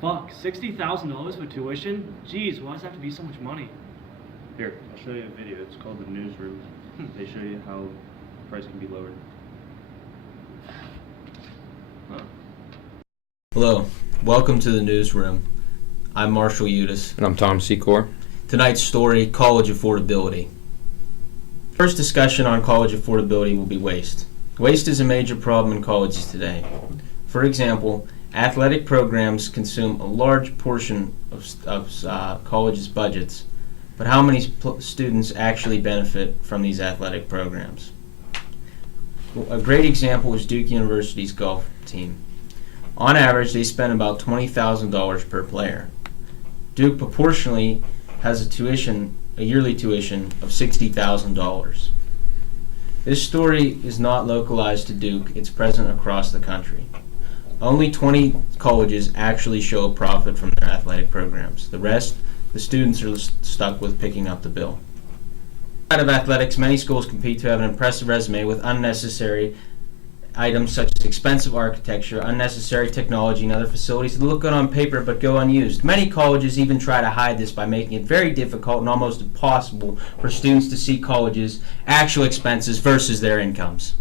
Fuck, $60,000 for tuition? Jeez, why does it have to be so much money? Here, I'll show you a video. It's called The Newsroom. They show you how the price can be lowered. Huh. Hello, welcome to the newsroom. I'm Marshall Udis. And I'm Tom Secor. Tonight's story, college affordability. First discussion on college affordability will be waste. Waste is a major problem in colleges today. For example, athletic programs consume a large portion of colleges' budgets, but how many students actually benefit from these athletic programs? A great example is Duke University's golf team. On average, they spend about $20,000 per player. Duke proportionally has a yearly tuition of $60,000. This story is not localized to Duke, it's present across the country. Only 20 colleges actually show a profit from their athletic programs. The rest, the students are stuck with picking up the bill. Outside of athletics, many schools compete to have an impressive resume with unnecessary items such as expensive architecture, unnecessary technology, and other facilities that look good on paper but go unused. Many colleges even try to hide this by making it very difficult and almost impossible for students to see colleges' actual expenses versus their incomes.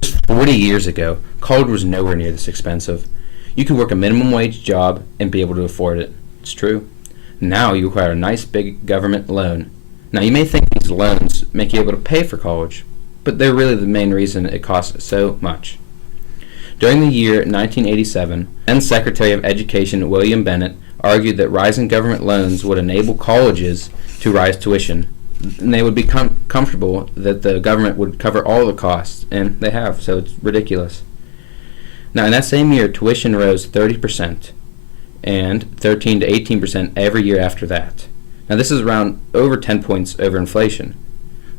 Just 40 years ago, college was nowhere near this expensive. You could work a minimum wage job and be able to afford it. It's true. Now you require a nice big government loan. Now you may think these loans make you able to pay for college, but they're really the main reason it costs so much. During the year 1987, then Secretary of Education William Bennett argued that rising government loans would enable colleges to rise tuition, and they would become comfortable that the government would cover all the costs, and they have, so it's ridiculous. Now, in that same year, tuition rose 30%, and 13 to 18% every year after that. Now, this is around over 10 points over inflation.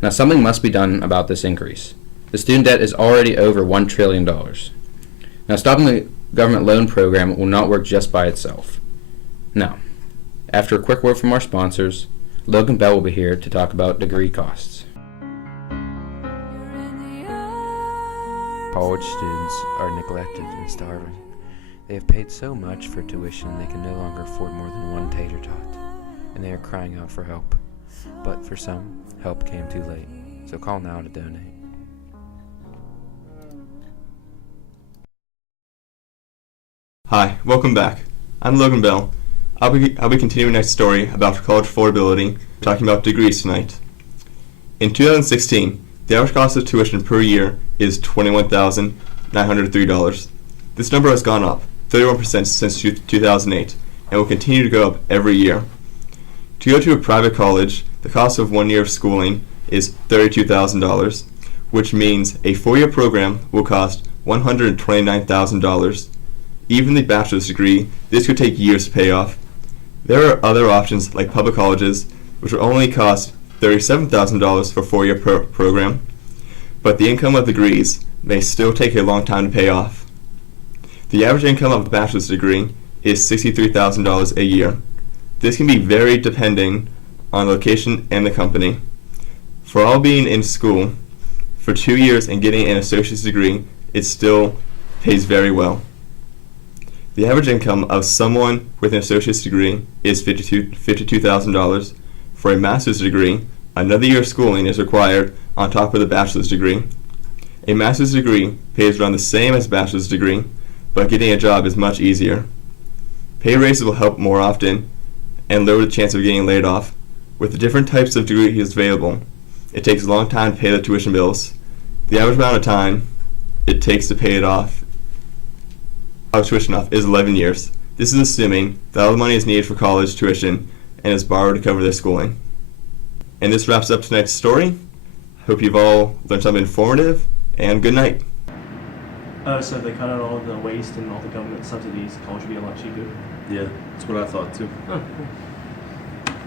Now, something must be done about this increase. The student debt is already over $1 trillion. Now, stopping the government loan program will not work just by itself. Now, after a quick word from our sponsors, Logan Bell will be here to talk about degree costs. College students are neglected and starving. They have paid so much for tuition they can no longer afford more than one tater tot, and they are crying out for help. But for some, help came too late, so call now to donate. Hi, welcome back. I'm Logan Bell. I'll be continuing next story about college affordability, talking about degrees tonight. In 2016, the average cost of tuition per year is $21,903. This number has gone up 31% since 2008 and will continue to go up every year. To go to a private college, the cost of 1 year of schooling is $32,000, which means a 4-year program will cost $129,000. Even the bachelor's degree, this could take years to pay off. There are other options like public colleges, which will only cost $37,000 for a 4-year program, but the income of degrees may still take a long time to pay off. The average income of a bachelor's degree is $63,000 a year. This can be varied depending on location and the company. For all being in school for 2 years and getting an associate's degree, it still pays very well. The average income of someone with an associate's degree is $52,000. For a master's degree, another year of schooling is required on top of the bachelor's degree. A master's degree pays around the same as a bachelor's degree, but getting a job is much easier. Pay raises will help more often and lower the chance of getting laid off. With the different types of degrees available, it takes a long time to pay the tuition bills. The average amount of time it takes to pay tuition off is 11 years. This is assuming that all the money is needed for college tuition and is borrowed to cover their schooling. And this wraps up tonight's story. Hope you've all learned something informative, and good night. So if they cut out all the waste and all the government subsidies, college would be a lot cheaper. Yeah, that's what I thought too. Oh, cool.